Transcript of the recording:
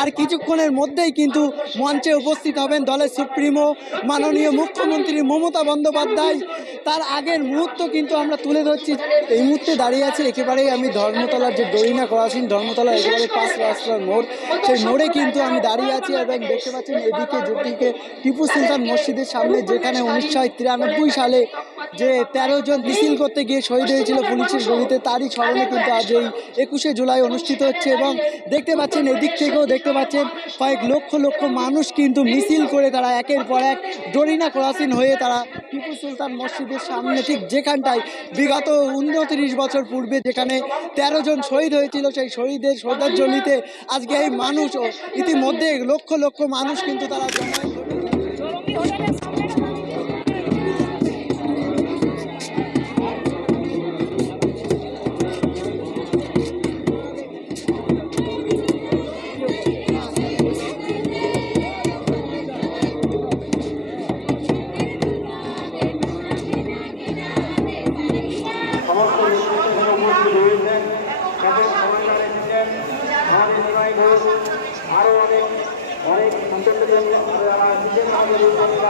আর কিছুক্ষণের মধ্যেই কিন্তু মঞ্চে উপস্থিত হবেন দলের সুপ্রিমো মাননীয় মুখ্যমন্ত্রী মমতা বন্দ্যোপাধ্যায়। তার আগের মুহূর্ত কিন্তু আমরা তুলে ধরছি। এই মুহূর্তে দাঁড়িয়ে আছি একেবারেই আমি ধর্মতলার যে দরিনা ক্রসিং, ধর্মতলা একেবারে পাঁচ রাস্তার মোড়, সেই মোড়ে কিন্তু আমি দাঁড়িয়ে আছি এবং দেখতে পাচ্ছেন এদিকে যেদিকে টিপু সুলতান মসজিদের সামনে, যেখানে 1993 সালে যে 13 জন মিছিল করতে গিয়ে শহীদ হয়েছিল পুলিশের গুলিতে, তারই স্মরণে কিন্তু আজ এই 21শে জুলাই অনুষ্ঠিত হচ্ছে। এবং দেখতে পাচ্ছেন এদিক থেকেও দেখতে পাচ্ছেন কয়েক লক্ষ লক্ষ মানুষ কিন্তু মিছিল করে তারা একের পর এক দরিনা ক্রসিং হয়ে তারা টিপু সুলতান মসজিদের সামনে, ঠিক যেখানটায় বিগত 29 বছর পূর্বে যেখানে 13 জন শহীদ হয়েছিল, সেই শহীদের শ্রদ্ধাঞ্জলিতে আজকে এই মানুষ ইতিমধ্যে লক্ষ লক্ষ মানুষ কিন্তু তারা জমায়েত আরো অনেক অনেক ধন্যবাদ।